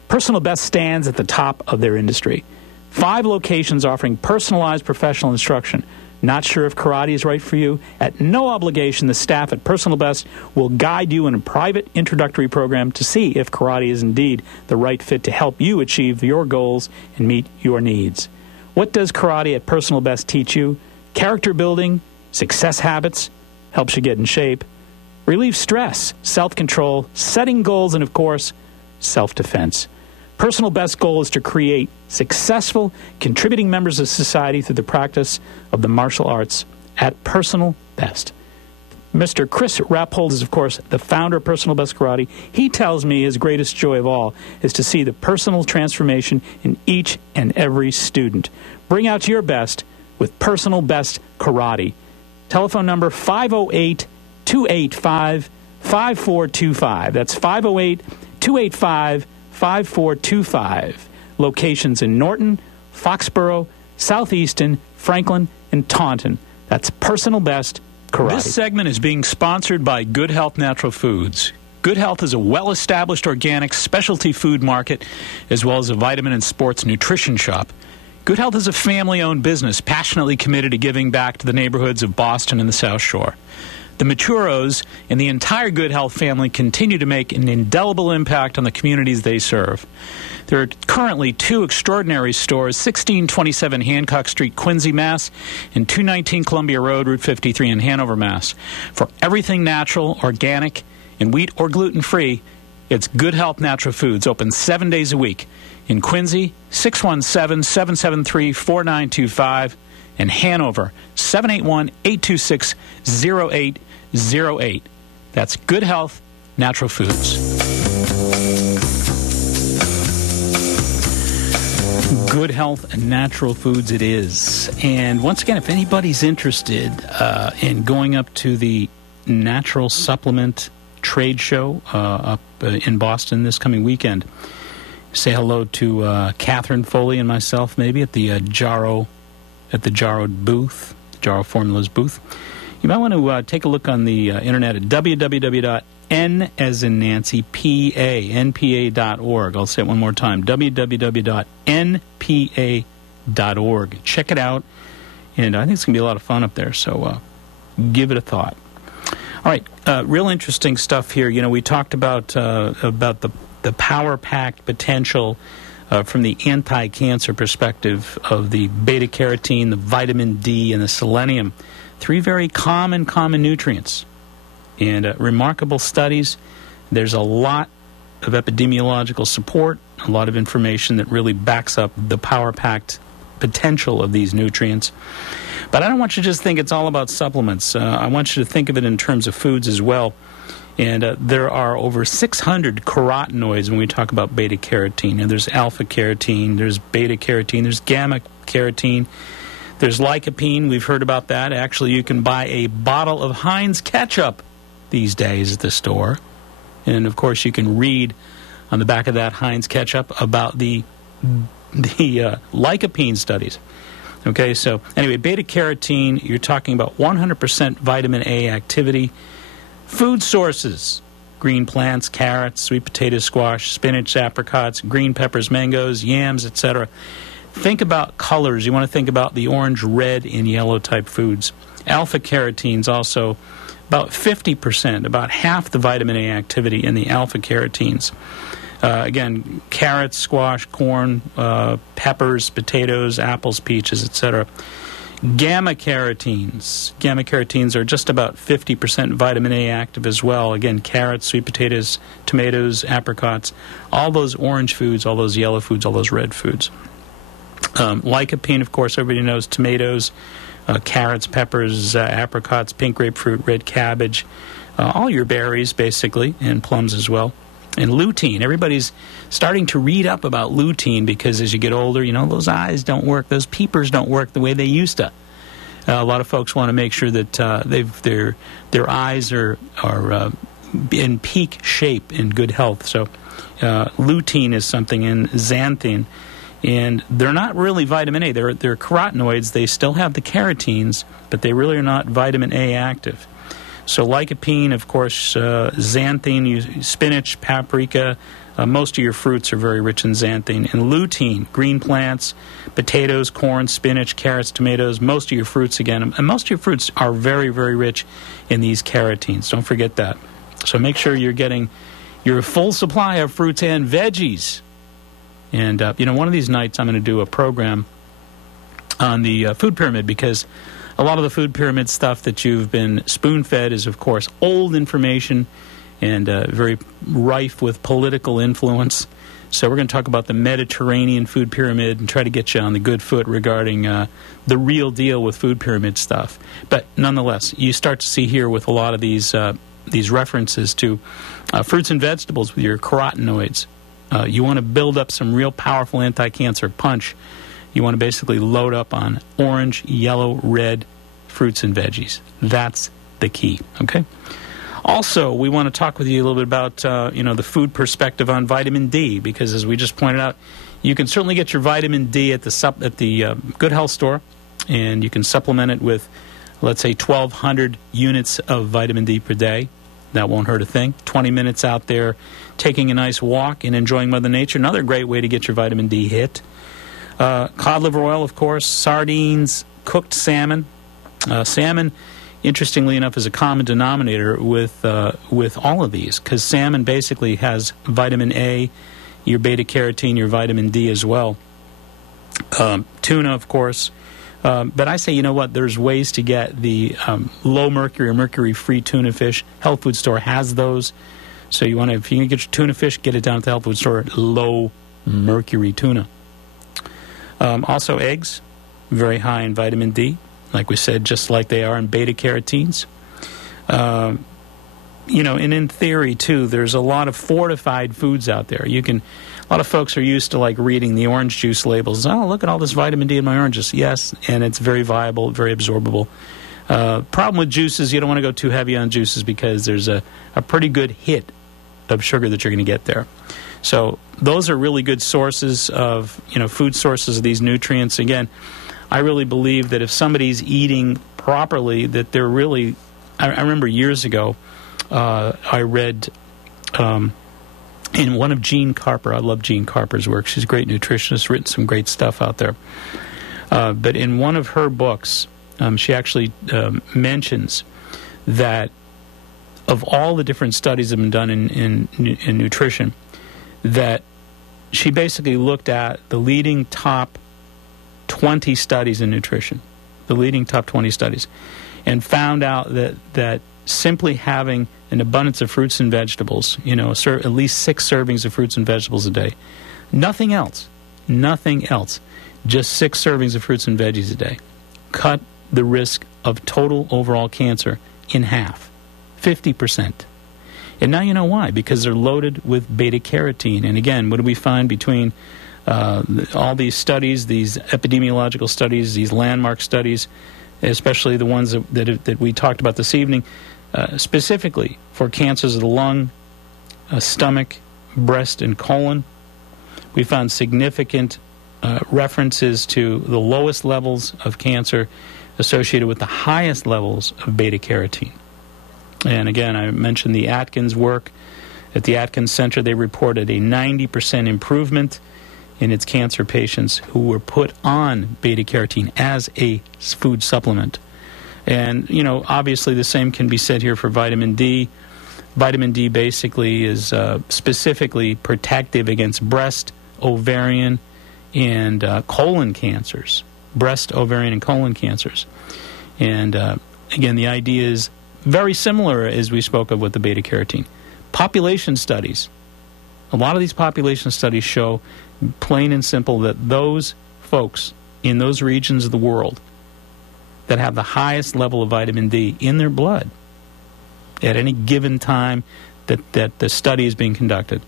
Personal Best stands at the top of their industry. 5 locations offering personalized professional instruction. Not sure if karate is right for you? At no obligation, the staff at Personal Best will guide you in a private introductory program to see if karate is indeed the right fit to help you achieve your goals and meet your needs. What does karate at Personal Best teach you? Character building, success habits, helps you get in shape, relieve stress, self-control, setting goals, and, of course, self-defense. Personal Best's goal is to create successful, contributing members of society through the practice of the martial arts at Personal Best. Mr. Chris Rappold is, of course, the founder of Personal Best Karate. He tells me his greatest joy of all is to see the personal transformation in each and every student. Bring out your best with Personal Best Karate. Telephone number 508-285-5425. That's 508-285-5425. Locations in Norton, Foxborough, Southeaston, Franklin, and Taunton. That's Personal Best Karate. This segment is being sponsored by Good Health Natural Foods. Good Health is a well-established organic specialty food market as well as a vitamin and sports nutrition shop. Good Health is a family-owned business passionately committed to giving back to the neighborhoods of Boston and the South Shore. The Maturos and the entire Good Health family continue to make an indelible impact on the communities they serve. There are currently 2 extraordinary stores, 1627 Hancock Street, Quincy, Mass., and 219 Columbia Road, Route 53 in Hanover, Mass. For everything natural, organic, and wheat or gluten-free, it's Good Health Natural Foods, open 7 days a week. In Quincy, 617-773-4925, and Hanover, 781-826-0808. That's Good Health Natural Foods. Good Health and Natural Foods it is. And once again, if anybody's interested in going up to the Natural Supplement Trade Show up in Boston this coming weekend, say hello to Catherine Foley and myself maybe at the Jarrow booth, Jarrow Formulas booth. You might want to take a look on the internet at www.n as in Nancy, npa.org. I'll say it one more time, www.npa.org. Check it out, and I think it's going to be a lot of fun up there, so give it a thought. All right, real interesting stuff here. You know, we talked about the power-packed potential from the anti-cancer perspective of the beta-carotene, the vitamin D, and the selenium. 3 very common nutrients. And remarkable studies. There's a lot of epidemiological support, a lot of information that really backs up the power-packed potential of these nutrients. But I don't want you to just think it's all about supplements. I want you to think of it in terms of foods as well. And there are over 600 carotenoids when we talk about beta-carotene. And there's alpha-carotene, there's beta-carotene, there's gamma-carotene, there's lycopene. We've heard about that. Actually, you can buy a bottle of Heinz ketchup these days at the store. And, of course, you can read on the back of that Heinz ketchup about the lycopene studies. Okay, so anyway, beta-carotene, you're talking about 100% vitamin A activity. Food sources: green plants, carrots, sweet potatoes, squash, spinach, apricots, green peppers, mangoes, yams, etc. Think about colors. You want to think about the orange, red, and yellow type foods. Alpha-carotene's also about 50%, about half the vitamin A activity in the alpha-carotenes. Again, carrots, squash, corn, peppers, potatoes, apples, peaches, etc. Gamma-carotenes. Gamma-carotenes are just about 50% vitamin A active as well. Again, carrots, sweet potatoes, tomatoes, apricots, all those orange foods, all those yellow foods, all those red foods. Lycopene, of course, everybody knows tomatoes, carrots, peppers, apricots, pink grapefruit, red cabbage, all your berries, basically, and plums as well. And lutein. Everybody's starting to read up about lutein because as you get older, you know, those eyes don't work, those peepers don't work the way they used to. A lot of folks want to make sure that their eyes are in peak shape and good health. So lutein is something, and xanthine. And they're not really vitamin A. They're carotenoids. They still have the carotenes, but they really are not vitamin A active. So lycopene, of course, xanthine, spinach, paprika, most of your fruits are very rich in xanthine. And lutein, green plants, potatoes, corn, spinach, carrots, tomatoes, most of your fruits again. And most of your fruits are very, very rich in these carotenes. Don't forget that. So make sure you're getting your full supply of fruits and veggies. And, one of these nights I'm going to do a program on the food pyramid, because a lot of the food pyramid stuff that you've been spoon-fed is, of course, old information and very rife with political influence. So we're going to talk about the Mediterranean food pyramid and try to get you on the good foot regarding the real deal with food pyramid stuff. But nonetheless, you start to see here with a lot of these references to fruits and vegetables with your carotenoids. You want to build up some real powerful anti-cancer punch. You want to basically load up on orange, yellow, red fruits and veggies. That's the key, okay? Also, we want to talk with you a little bit about, the food perspective on vitamin D, because as we just pointed out, you can certainly get your vitamin D at the Good Health store, and you can supplement it with, let's say, 1,200 units of vitamin D per day. That won't hurt a thing. 20 minutes out there taking a nice walk and enjoying Mother Nature. Another great way to get your vitamin D hit. Cod liver oil, of course. Sardines, cooked salmon. Salmon, interestingly enough, is a common denominator with all of these, because salmon basically has vitamin A, your beta-carotene, your vitamin D as well. Tuna, of course. But I say, you know what, there's ways to get the low mercury or mercury-free tuna fish. Health food store has those. So if you can get your tuna fish, get it down at the health food store, low mercury tuna. Also eggs, very high in vitamin D, like we said, just like they are in beta-carotenes. And in theory, too, there's a lot of fortified foods out there. A lot of folks are used to reading the orange juice labels. Oh, look at all this vitamin D in my oranges. Yes, and it's very viable, very absorbable. Problem with juices, you don't want to go too heavy on juices, because there's a pretty good hit of sugar that you're going to get there. So those are really good sources of, food sources of these nutrients. Again, I really believe that if somebody's eating properly, that they're really... I remember years ago, I read... in one of Jean Carper, I love Jean Carper's work. She's a great nutritionist, written some great stuff out there. But in one of her books, she actually mentions that of all the different studies that have been done in nutrition, that she basically looked at the leading top 20 studies in nutrition, and found out that simply having an abundance of fruits and vegetables, at least 6 servings of fruits and vegetables a day. Nothing else. Just 6 servings of fruits and veggies a day. Cut the risk of total overall cancer in half, 50%. And now you know why, because they're loaded with beta-carotene. And again, what do we find between all these studies, these epidemiological studies, these landmark studies, especially the ones that we talked about this evening, specifically for cancers of the lung, stomach, breast, and colon? We found significant references to the lowest levels of cancer associated with the highest levels of beta-carotene. And again, I mentioned the Atkins work. At the Atkins Center, they reported a 90% improvement in its cancer patients who were put on beta-carotene as a food supplement. And, obviously the same can be said here for vitamin D. Vitamin D basically is specifically protective against breast, ovarian, and colon cancers. Breast, ovarian, and colon cancers. And, again, the idea is very similar, as we spoke of with the beta-carotene. Population studies. A lot of these population studies show, plain and simple, that those folks in those regions of the world that have the highest level of vitamin D in their blood at any given time that the study is being conducted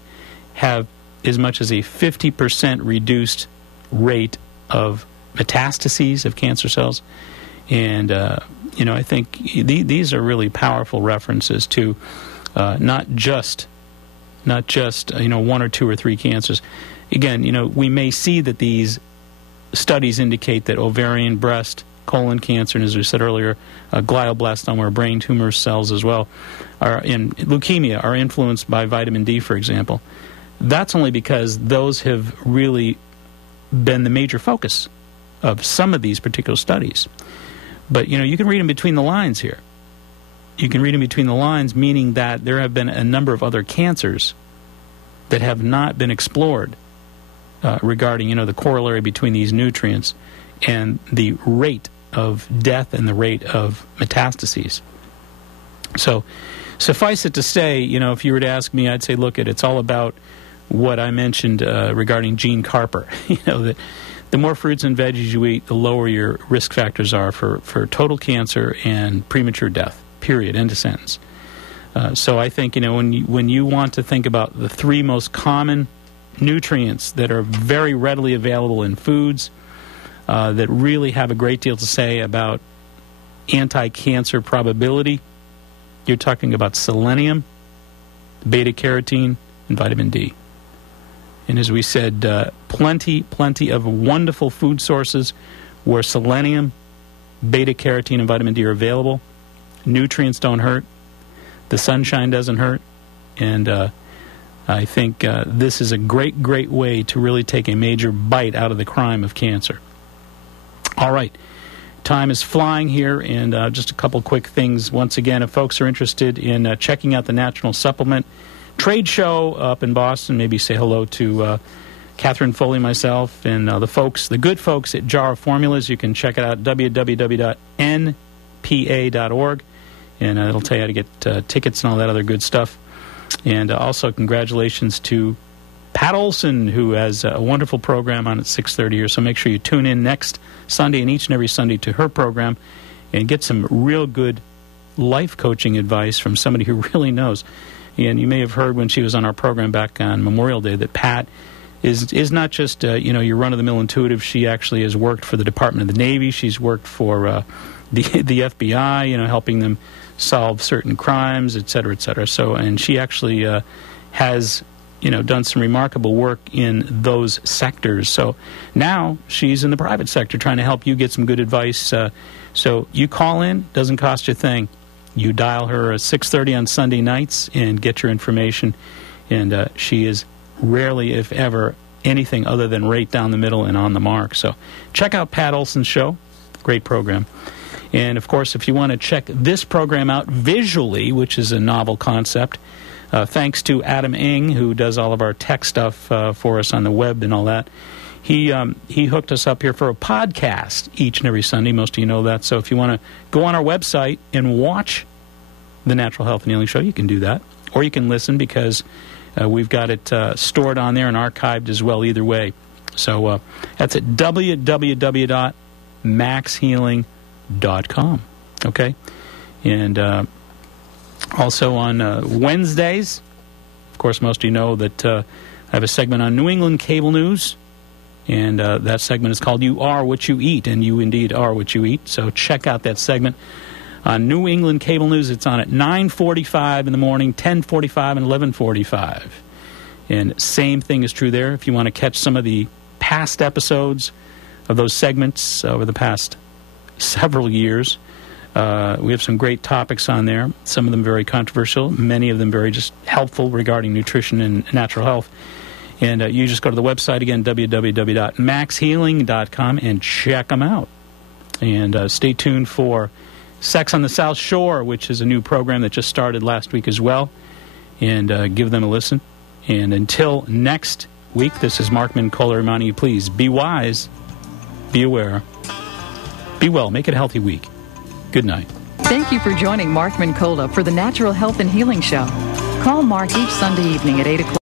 have as much as a 50% reduced rate of metastases of cancer cells. And, I think these are really powerful references to not just one or two or three cancers. Again, we may see that these studies indicate that ovarian, breast, colon cancer, and as we said earlier, glioblastoma or brain tumor cells as well, leukemia are influenced by vitamin D, for example. That's only because those have really been the major focus of some of these particular studies. But, you can read in between the lines here. You can read in between the lines, meaning that there have been a number of other cancers that have not been explored regarding, the corollary between these nutrients and the rate of death and the rate of metastases. So, suffice it to say, if you were to ask me, I'd say, look, it's all about what I mentioned regarding Gene Carper. That the more fruits and veggies you eat, the lower your risk factors are for total cancer and premature death. Period. End of sentence. So I think, when you want to think about the three most common nutrients that are very readily available in foods that really have a great deal to say about anti-cancer probability, you're talking about selenium, beta-carotene, and vitamin D. And as we said, plenty of wonderful food sources where selenium, beta-carotene, and vitamin D are available. Nutrients don't hurt. The sunshine doesn't hurt. And I think this is a great way to really take a major bite out of the crime of cancer. All right. Time is flying here, and just a couple quick things. Once again, if folks are interested in checking out the Natural Supplement Trade Show up in Boston, maybe say hello to Catherine Foley, myself, and the good folks at Jar of Formulas. You can check it out, www.npa.org, and it'll tell you how to get tickets and all that other good stuff. And also congratulations to Pat Olson, who has a wonderful program on at 6:30 here, so make sure you tune in next Sunday and each and every Sunday to her program and get some real good life coaching advice from somebody who really knows. And you may have heard when she was on our program back on Memorial Day that Pat is not just your run-of-the-mill intuitive. She actually has worked for the Department of the Navy. She's worked for the FBI, helping them solve certain crimes, et cetera, et cetera. So, and she actually has done some remarkable work in those sectors. So now she's in the private sector trying to help you get some good advice. So you call in, doesn't cost you a thing. You dial her at 6:30 on Sunday nights and get your information. And she is rarely, if ever, anything other than right down the middle and on the mark. So check out Pat Olson's show. Great program. And, of course, if you want to check this program out visually, which is a novel concept, thanks to Adam Ing, who does all of our tech stuff for us on the web and all that, he hooked us up here for a podcast each and every Sunday. Most of you know that. So if you want to go on our website and watch the Natural Health and Healing Show, you can do that. Or you can listen because we've got it stored on there and archived as well either way. So that's at www.maxhealing.com. Okay? And also on Wednesdays, of course, most of you know that I have a segment on New England Cable News. And that segment is called You Are What You Eat, and you indeed are what you eat. So check out that segment on New England Cable News. It's on at 9:45 in the morning, 10:45, and 11:45. And same thing is true there. If you want to catch some of the past episodes of those segments over the past several years, we have some great topics on there. Some of them very controversial, many of them very just helpful regarding nutrition and natural health. And you just go to the website again, www.maxhealing.com, and check them out. And stay tuned for Sex on the South Shore, which is a new program that just started last week as well. And give them a listen. And until next week, this is Mark Mincola reminding you, please be wise, be aware, be well, make it a healthy week. Good night. Thank you for joining Mark Mincola for the Natural Health and Healing Show. Call Mark each Sunday evening at 8 o'clock.